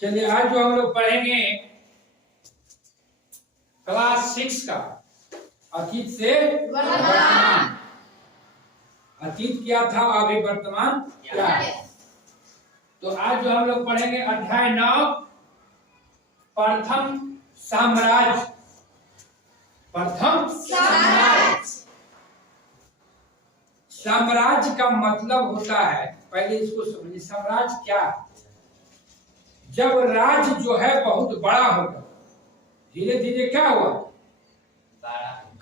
चलिए आज जो हम लोग पढ़ेंगे क्लास 6 का अतीत से वर्तमान। अतीत क्या था, अभी वर्तमान क्या है। तो आज जो हम लोग पढ़ेंगे अध्याय 9 प्रथम साम्राज्य। प्रथम साम्राज्य का मतलब होता है, पहले इसको समझिए, साम्राज्य क्या है। जब राज्य जो है बहुत बड़ा होगा, धीरे धीरे क्या हुआ,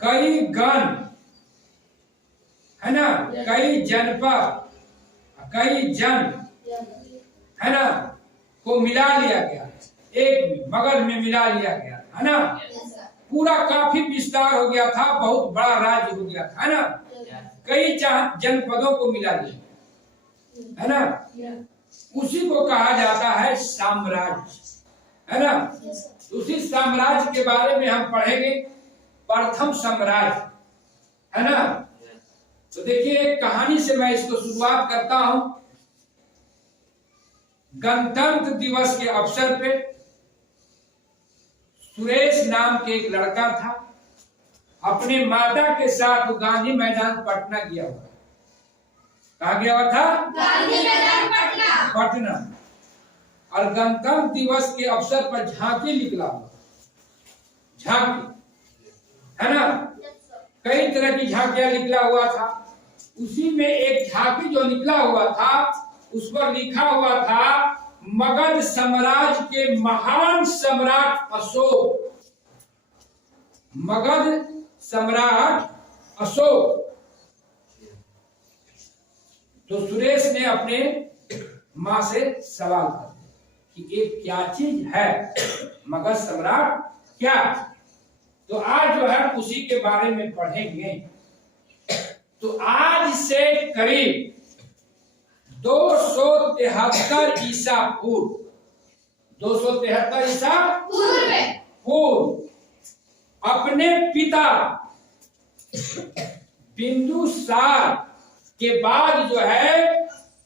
कई गण है ना, कई जनपद, कई जन है ना को मिला लिया गया, एक मगध में मिला लिया गया है ना। पूरा काफी विस्तार हो गया था, बहुत बड़ा राज्य हो गया था है ना। कई जनपदों को मिला लिया है ना। उसी को कहा जाता है साम्राज्य है ना। उसी साम्राज्य के बारे में हम पढ़ेंगे, प्रथम साम्राज्य है ना। तो देखिए एक कहानी से मैं इसको शुरुआत करता हूं। गणतंत्र दिवस के अवसर पे सुरेश नाम के एक लड़का था, अपने माता के साथ गांधी मैदान पटना गया हुआ। कहाँ गया हुआ था? गांधी मैदान पटना। और गणतंत्र दिवस के अवसर पर झांकी निकला हुआ, झांकी है ना। कई तरह की झांकियां निकला हुआ था। उसी में एक झांकी जो निकला हुआ था, उस पर लिखा हुआ था मगध साम्राज्य के महान सम्राट अशोक। मगध सम्राट अशोक। तो सुरेश ने अपने माँ से सवाल कर कि ये क्या चीज है, मगध सम्राट क्या। तो आज जो है उसी के बारे में पढ़ेंगे। तो आज से करीब 273 ईसा पूर्व, 273 ईसा पूर्व अपने पिता बिंदुसार के बाद जो है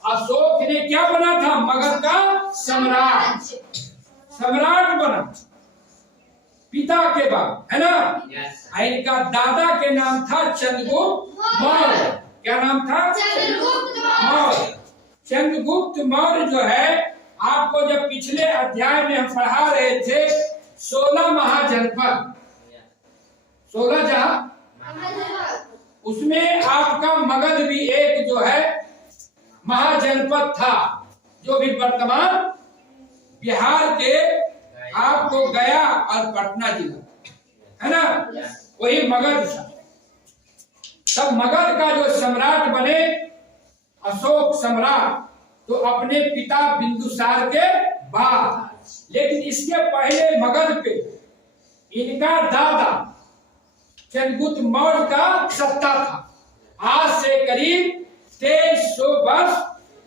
अशोक ने क्या बना था, मगध का सम्राट, सम्राट बना पिता के बाद है ना। इनका दादा के नाम था चंद्रगुप्त मौर्य। क्या नाम था? चंद्रगुप्त मौर्य। चंद्रगुप्त मौर्य जो है, आपको जब पिछले अध्याय में हम पढ़ा रहे थे 16 महाजनपद, 16 जहां, उसमें आपका मगध भी एक जो है महाजनपद था, जो भी वर्तमान बिहार के आपको गया और पटना जिला है ना, वही मगध था। तब मगध का जो सम्राट बने अशोक सम्राट, तो अपने पिता बिंदुसार के बाद। लेकिन इसके पहले मगध पे इनका दादा चंद्रगुप्त मौर्य का सत्ता था। आज से करीब 2300 वर्ष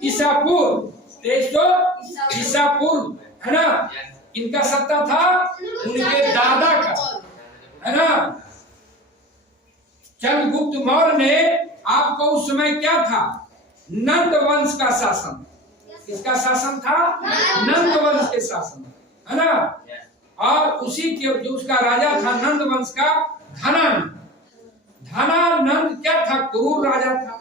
ईसा पूर्व, 2300 ईसा पूर्व है ना, इनका सत्ता था, उनके दादा का है ना। चंद्रगुप्त मौर्य ने आपको उस समय क्या था, नंद वंश का शासन। किसका शासन था? नंद वंश के शासन है ना। और उसी के जो उसका राजा था नंद वंश का धनानंद। धनानंद क्या था, क्रूर राजा था।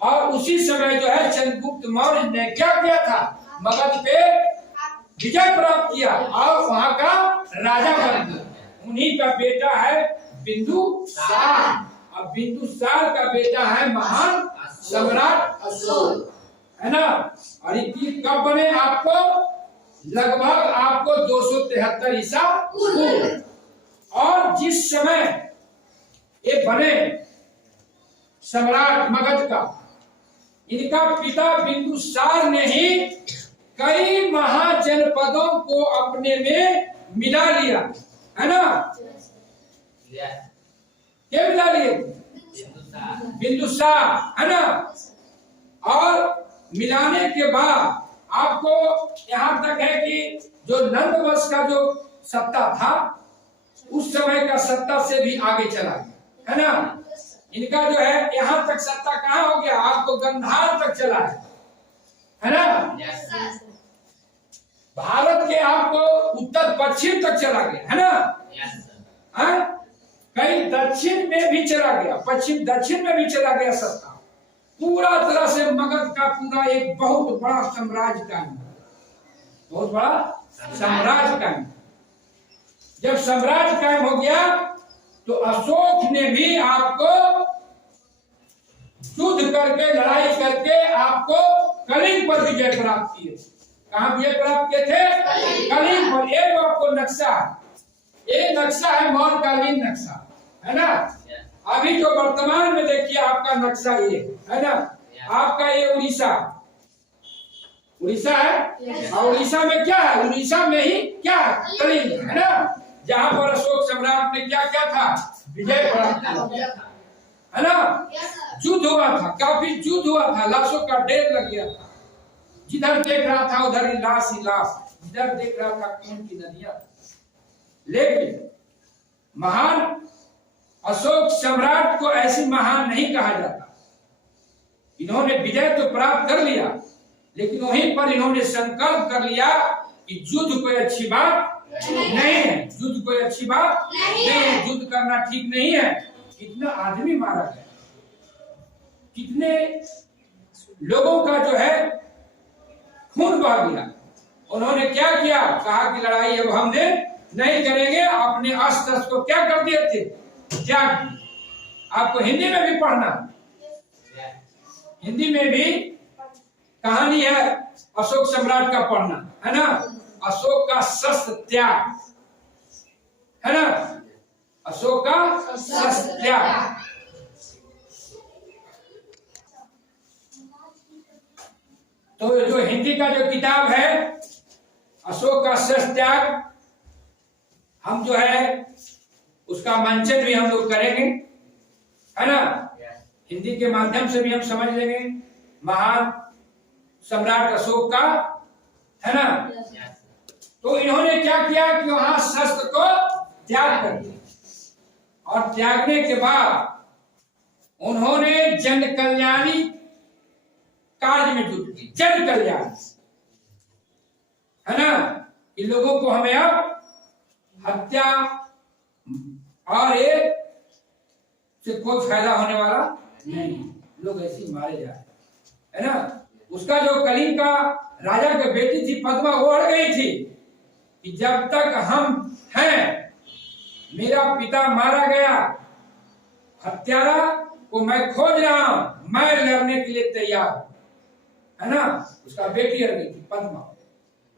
और उसी समय जो है चंद्रगुप्त मौर्य ने क्या किया था, मगध पे विजय प्राप्त किया और वहां का राजा बन गया। उन्हीं का बेटा है बिंदुसार, और बिंदुसार का बेटा है महान सम्राट अशोक है ना। और ये कब बने, आपको लगभग आपको 273 ईसा पूर्व। और जिस समय ये बने सम्राट मगध का, इनका पिता बिंदुसार ने ही कई महाजनपदों को अपने में मिला लिया है ना। क्या मिला लिए? बिंदुसार है ना। और मिलाने के बाद आपको यहाँ तक है कि जो नंद वंश का जो सत्ता था, उस समय का सत्ता से भी आगे चला गया है ना। इनका जो है यहाँ तक सत्ता कहाँ हो गया, आपको गंधार तक चला है ना। भारत के ये आपको उत्तर पश्चिम तक चला गया है ना। हाँ? कहीं दक्षिण में भी चला गया, पश्चिम दक्षिण में भी चला गया सत्ता। पूरा तरह से मगध का पूरा एक बहुत बड़ा साम्राज्य कायम, बहुत बड़ा साम्राज्य कायम। जब साम्राज्य कायम हो गया तो अशोक ने भी आपको युद्ध करके, लड़ाई करके आपको कलिंग पर विजय प्राप्त किए। कहां विजय प्राप्त किए थे? कलिंग पर। ये जो आपको नक्शा है, ये नक्शा है मौर्यकालीन नक्शा, है ना। अभी जो वर्तमान में देखिए आपका नक्शा ये है ना, आपका ये उड़ीसा, उड़ीसा है। और उड़ीसा में क्या है? उड़ीसा में ही क्या है? कलिंग, है ना, जहां पर अशोक सम्राट ने क्या क्या था? विजय प्राप्त किया, है ना। युद्ध हुआ था, काफी युद्ध हुआ था, लाशों का ढेर लग गया था। जिधर देख रहा था उधर ही लाश ही लाश, जिधर देख रहा था खून की नदियां। लेकिन महान अशोक सम्राट को ऐसी महान नहीं कहा जाता। इन्होंने विजय तो प्राप्त कर लिया, लेकिन वहीं पर इन्होंने संकल्प कर लिया कि युद्ध कोई अच्छी बात नहीं है, युद्ध कोई अच्छी बात नहीं है, युद्ध करना ठीक नहीं है। कितना आदमी मारा गया, कितने लोगों का जो है खून बह गया। उन्होंने क्या किया? कहा कि लड़ाई अब हम नहीं करेंगे। अपने अस्त्र को क्या कर दिए थे? त्याग। आपको हिंदी में भी पढ़ना, हिंदी में भी कहानी है अशोक सम्राट का, पढ़ना, है ना। अशोक का शस्त्र त्याग, है ना, अशोक का शस्त्र त्याग। तो जो हिंदी का जो किताब है अशोक का शस्त्र त्याग, हम जो है उसका मंचन भी हम लोग करेंगे, है ना। हिंदी के माध्यम से भी हम समझ लेंगे महान सम्राट अशोक का, है ना। तो इन्होंने क्या किया कि वहां शस्त्र को त्याग कर दिया, और त्यागने के बाद उन्होंने जन कल्याणी कार्य में जुट की। जन कल्याण, है ना, इन लोगों को हमें अब हत्या और एक से कोई फायदा होने वाला नहीं, लोग ऐसे मारे जाए, है ना। उसका जो कलिंग का राजा की बेटी थी पद्मा, वो अड़ गई थी कि जब तक हम हैं, मेरा पिता मारा गया, हत्यारा को मैं खोज रहा हूं, मैं लड़ने के लिए तैयार हूं, है ना। उसका बेटी अड़ गई थी पद्मा।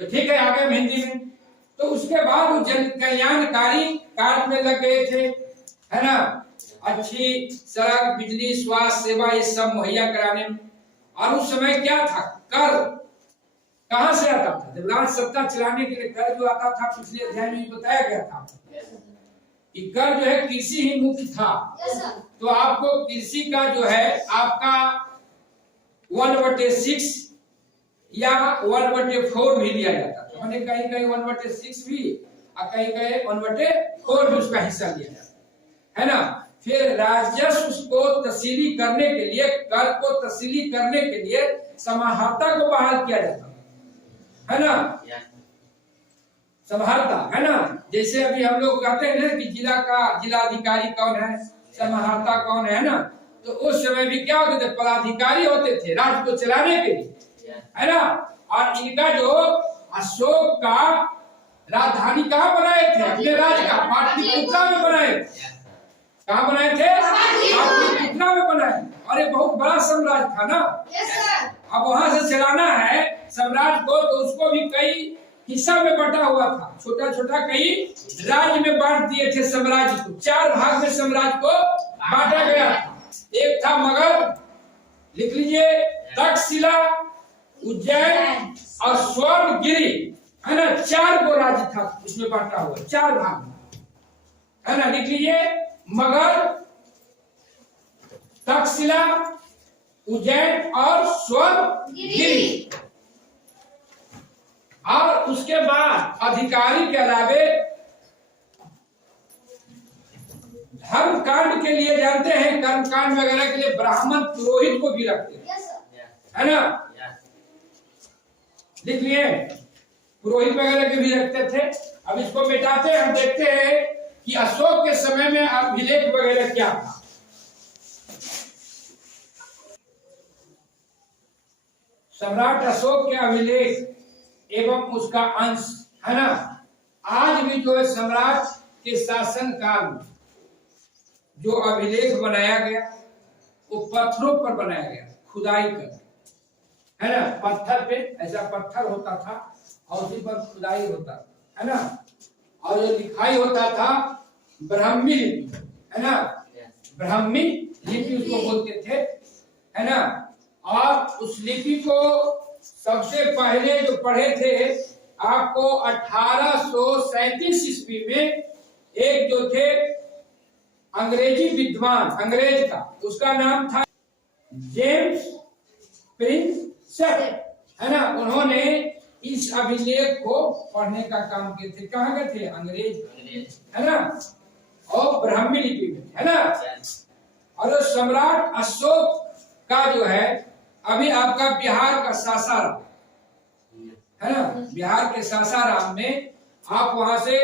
तो ठीक है, आगे हम हिंदी में। तो उसके बाद वो जन कल्याणकारी कार्य में लग गए थे, है ना। अच्छी सड़क, बिजली, स्वास्थ्य सेवा, ये सब मुहैया कराने में। और उस समय क्या था? कर कहां से आता था? जब राज सत्ता चलाने के लिए कर जो आता था, पिछले अध्याय में बताया गया था कि कर जो है कृषि ही मुख्य था। तो आपको कृषि का जो है आपका 1/6 या 1/4 भी दिया जाता था। मैंने कहीं कहीं 1/6 भी और कहीं कहीं 1/4 भी उसका हिस्सा लिया जाता, है ना। फिर राजस्व को तसीली करने के लिए, कर को तसीली करने के लिए समाहर्ता को बहाल किया जाता, है ना। समाहर्ता, है ना। जैसे अभी हम लोग कहते हैं ना कि जिला का जिलाधिकारी कौन है, समाहर्ता कौन है ना। तो उस समय भी क्या होते थे? पदाधिकारी होते थे राज्य को चलाने के लिए, है ना। और इनका जो अशोक का राजधानी कहाँ बनाए थे? अपने राज्य का पाटलिपुत्रा में बनाए। कहाँ बनाए थे? पाटलिपुत्रा में बनाए। और ये बहुत बड़ा साम्राज्य था ना। अब वहां से चलाना है साम्राज्य को, तो उसको भी कई हिस्सा में बटा हुआ था, छोटा छोटा कई राज्य में बांट दिए थे साम्राज्य को। 4 भाग में साम्राज्य को बांटा गया था। एक था मगध, लिख लीजिए, तक्षशिला, उज्जैन और स्वर्णगिरी, है ना। 4 को राज्य था उसमें बांटा हुआ, 4 भाग में, है ना। लिख लीजिए, मगध, तक्षशिला, उज्जैन और स्वर्णगिरी। और उसके बाद अधिकारी के अलावे धर्म कांड के लिए जानते हैं, कर्म कांड वगैरह के लिए ब्राह्मण पुरोहित को भी रखते हैं, है ना। लिख लिए, पुरोहित वगैरह के भी रखते थे। अब इसको मिटाते हम देखते हैं कि अशोक के समय में अभिलेख वगैरह क्या था। सम्राट अशोक के अभिलेख एवं उसका अंश है ना, आज भी जो है सम्राट के शासन काल में जो अभिलेख बनाया गया वो पत्थरों पर बनाया गया, खुदाई कर, है ना, पत्थर पे ऐसा पत्थर होता था और उसी पर खुदाई होता है ना, और जो लिखाई होता था ब्राह्मी लिपि, है ना, ब्राह्मी लिपि उसको बोलते थे, है ना। और उस लिपि को सबसे पहले जो पढ़े थे आपको 1837 ईस्वी में एक जो थे अंग्रेजी विद्वान, अंग्रेज का, उसका नाम था जेम्स प्रिंसेप, है ना। उन्होंने इस अभिलेख को पढ़ने का काम किए थे। कहाँ गए थे? अंग्रेज, है ना, और ब्राह्मी लिपि में, है ना। और सम्राट अशोक का जो है अभी आपका बिहार का सासाराम, है ना, बिहार के सासाराम में आप वहां से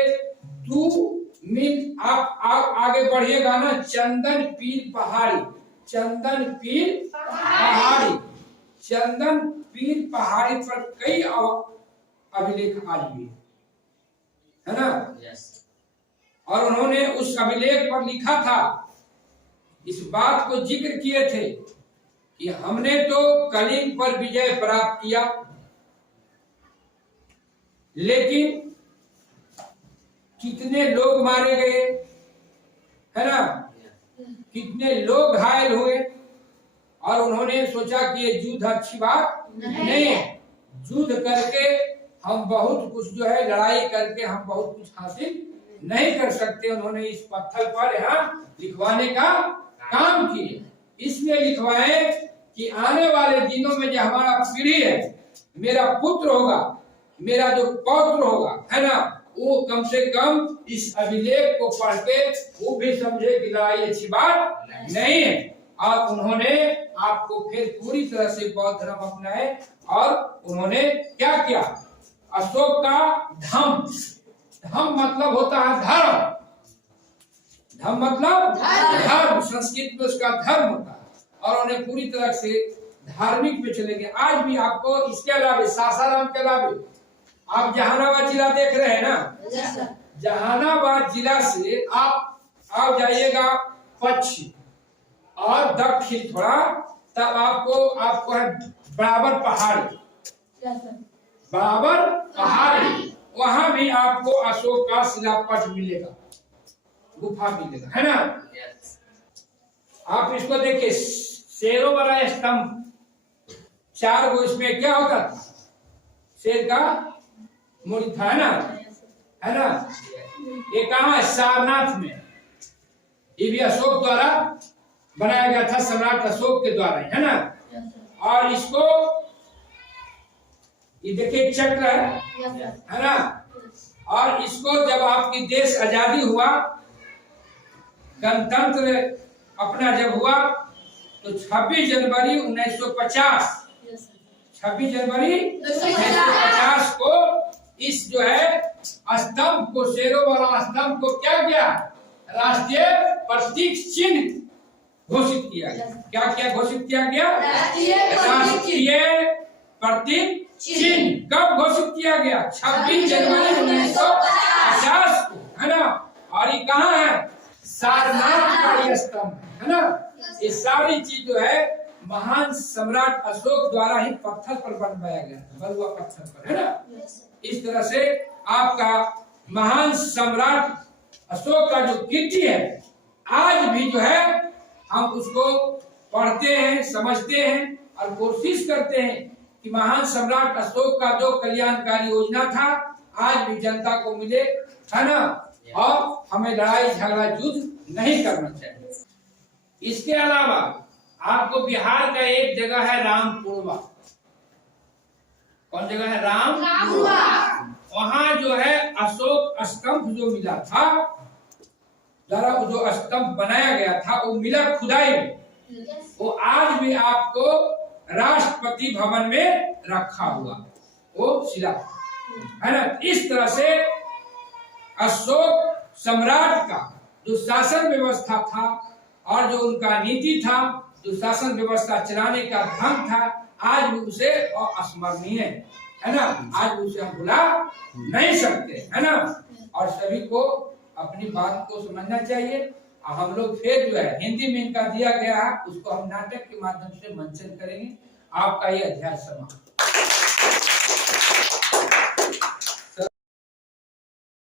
2 मील आप आगे बढ़िएगा ना, चंदन पीर पहाड़ी, चंदन पीर पहाड़ी, चंदन पीर पहाड़ी पर कई अभिलेख आज भी है ना। और उन्होंने उस अभिलेख पर लिखा था, इस बात को जिक्र किए थे कि हमने तो कलिंग पर विजय प्राप्त किया, लेकिन कितने लोग मारे गए, है ना, कितने लोग घायल हुए। और उन्होंने सोचा कि ये युद्ध अच्छी बात नहीं है, युद्ध करके हम बहुत कुछ जो है, लड़ाई करके हम बहुत कुछ हासिल नहीं कर सकते। उन्होंने इस पत्थर पर यहाँ लिखवाने का काम किए। इसलिए लिखवाए कि आने वाले दिनों में जो हमारा पीढ़ी है, मेरा पुत्र होगा, मेरा जो पौत्र होगा, है ना, वो कम से कम इस अभिलेख को पढ़ के वो भी समझे कि लड़ाई अच्छी बात नहीं है। और उन्होंने आपको फिर पूरी तरह से बौद्ध धर्म अपनाए और उन्होंने क्या किया, अशोक का धम्म, धम्म मतलब होता है धर्म, धम्म मतलब धर्म, संस्कृत में उसका धर्म होता है। और उन्हें पूरी तरह से धार्मिक पे चले गए। आज भी आपको इसके अलावे, सासाराम के अलावे, आप जहानाबाद जिला देख रहे हैं ना, जहानाबाद जिला से आप जाइएगा पश्चिम और दक्षिण थोड़ा, तब आपको है बराबर पहाड़ी, बराबर पहाड़ी, वहां भी आपको अशोक का शिलापट मिलेगा, गुफा मिलेगा, है ना। आप इसको देखिए, शेरों वाला स्तंभ 4 गो, इसमें क्या होता था, शेर का मूर्ति था, है ना, है ना। ये कहाँ है? सारनाथ में। ये भी अशोक द्वारा बनाया गया था, सम्राट अशोक के द्वारा, है ना। और इसको ये देखिए चक्र है ना। और इसको जब आपकी देश आजादी हुआ, गणतंत्र अपना जब हुआ, तो 26 जनवरी 1950, 26 जनवरी 1950 को इस जो है स्तंभ को, शेरों वाला स्तंभ को क्या किया, राष्ट्रीय प्रतीक चिन्ह घोषित किया गया। क्या क्या घोषित किया गया? राष्ट्रीय प्रतीक चिन्ह। कब घोषित किया गया? 26 जनवरी 1950 को, है ना। और ये कहाँ है? सारनाथ का ये स्तंभ, है ना। ये सारी चीज जो है महान सम्राट अशोक द्वारा ही पत्थर पर बनवाया गया, बलुआ पत्थर पर, है ना। इस तरह से आपका महान सम्राट अशोक का जो कीर्ति है, आज भी जो है हम उसको पढ़ते हैं, समझते हैं और कोशिश करते हैं कि महान सम्राट अशोक का जो कल्याणकारी योजना था आज भी जनता को मिले, है ना। और हमें लड़ाई झगड़ा युद्ध नहीं करना चाहिए। इसके अलावा आपको बिहार का एक जगह है रामपुरवा। कौन जगह है? रामपुरवा। वहाँ जो है अशोक स्तंभ जो मिला था, जरा जो स्तंभ बनाया गया था वो मिला खुदाई में, वो आज भी आपको राष्ट्रपति भवन में रखा हुआ, वो शिला, है ना। इस तरह से अशोक सम्राट का जो शासन व्यवस्था था और जो उनका नीति था, जो शासन व्यवस्था चलाने का ढंग था, आज भी उसे अस्मरणीय है ना, आज उसे हम भुला नहीं सकते, है ना। और सभी को अपनी बात को समझना चाहिए। हम लोग फिर जो है हिंदी में इनका दिया गया है उसको हम नाटक के माध्यम से मंचन करेंगे। आपका ये अध्याय समाप्त।